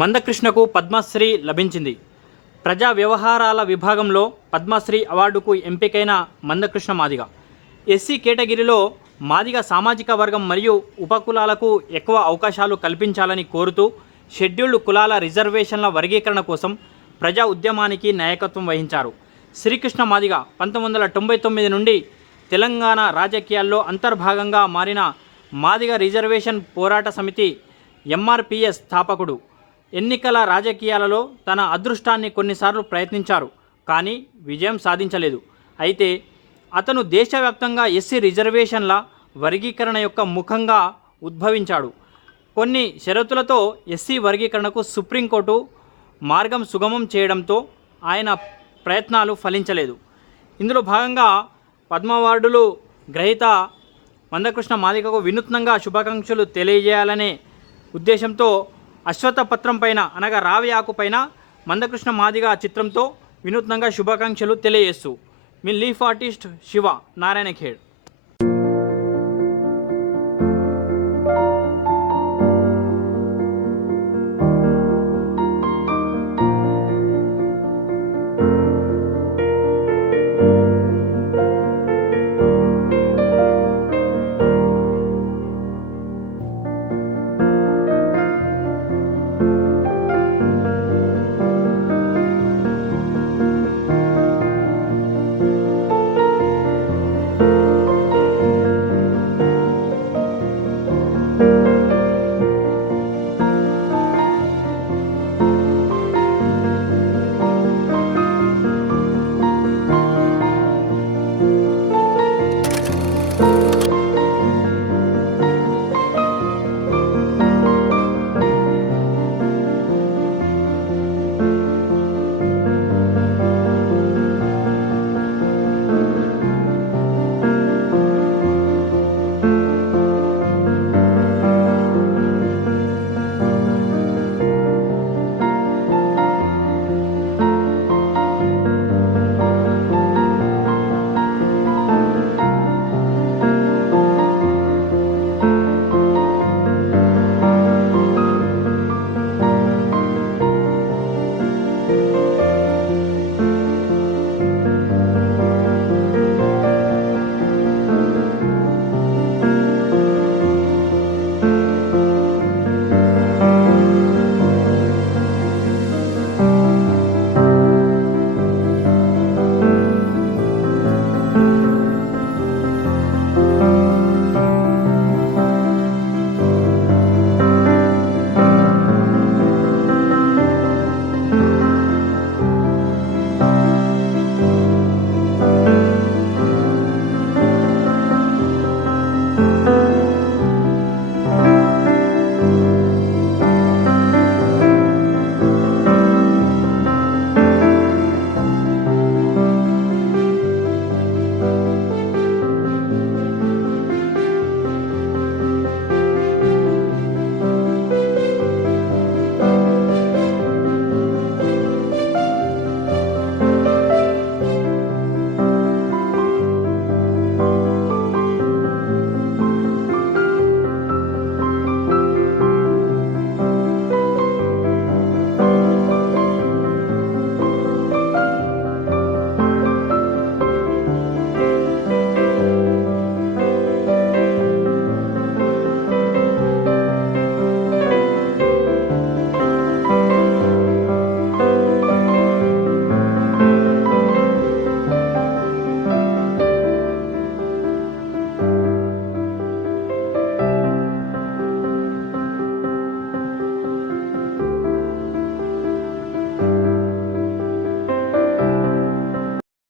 మందకృష్ణకు పద్మశ్రీ లభించింది. ప్రజా వ్యవహారాల విభాగంలో పద్మశ్రీ అవార్డుకు ఎంపికైన మందకృష్ణ మాదిగ. ఎస్సీ కేటగిరీలో మాదిగ సామాజిక వర్గం మరియు ఉపకులాలకు ఎక్కువ అవకాశాలు కల్పించాలని కోరుతూ షెడ్యూల్డ్ కులాల రిజర్వేషన్ల వర్గీకరణ కోసం ప్రజా ఉద్యమానికి నాయకత్వం వహించారు. శ్రీకృష్ణ మాదిగ పంతొమ్మిది వందల తొంభై తొమ్మిది నుండి తెలంగాణ రాజకీయాల్లో అంతర్భాగంగా మారిన మాదిగ రిజర్వేషన్ పోరాట సమితి ఎంఆర్పిఎస్ స్థాపకుడు ఎన్నికల రాజకీయాలలో తన అదృష్టాన్ని కొన్నిసార్లు ప్రయత్నించారు కానీ విజయం సాధించలేదు. అయితే అతను దేశవ్యాప్తంగా ఎస్సీ రిజర్వేషన్ల వర్గీకరణ యొక్క ముఖంగా ఉద్భవించాడు. కొన్ని షరతులతో ఎస్సీ వర్గీకరణకు సుప్రీంకోర్టు మార్గం సుగమం చేయడంతో ఆయన ప్రయత్నాలు ఫలించలేదు. ఇందులో భాగంగా పద్మవార్డులు గ్రహీత మందకృష్ణ మాదికకు వినూత్నంగా శుభాకాంక్షలు తెలియజేయాలనే ఉద్దేశంతో అశ్వత్థ పత్రం పైన అనగా రావి ఆకు పైన మందకృష్ణ మాదిగ చిత్రంతో వినూత్నంగా శుభాకాంక్షలు తెలియజేస్తూ. మీ లీఫ్ ఆర్టిస్ట్ శివ నారాయణ ఖేడ్.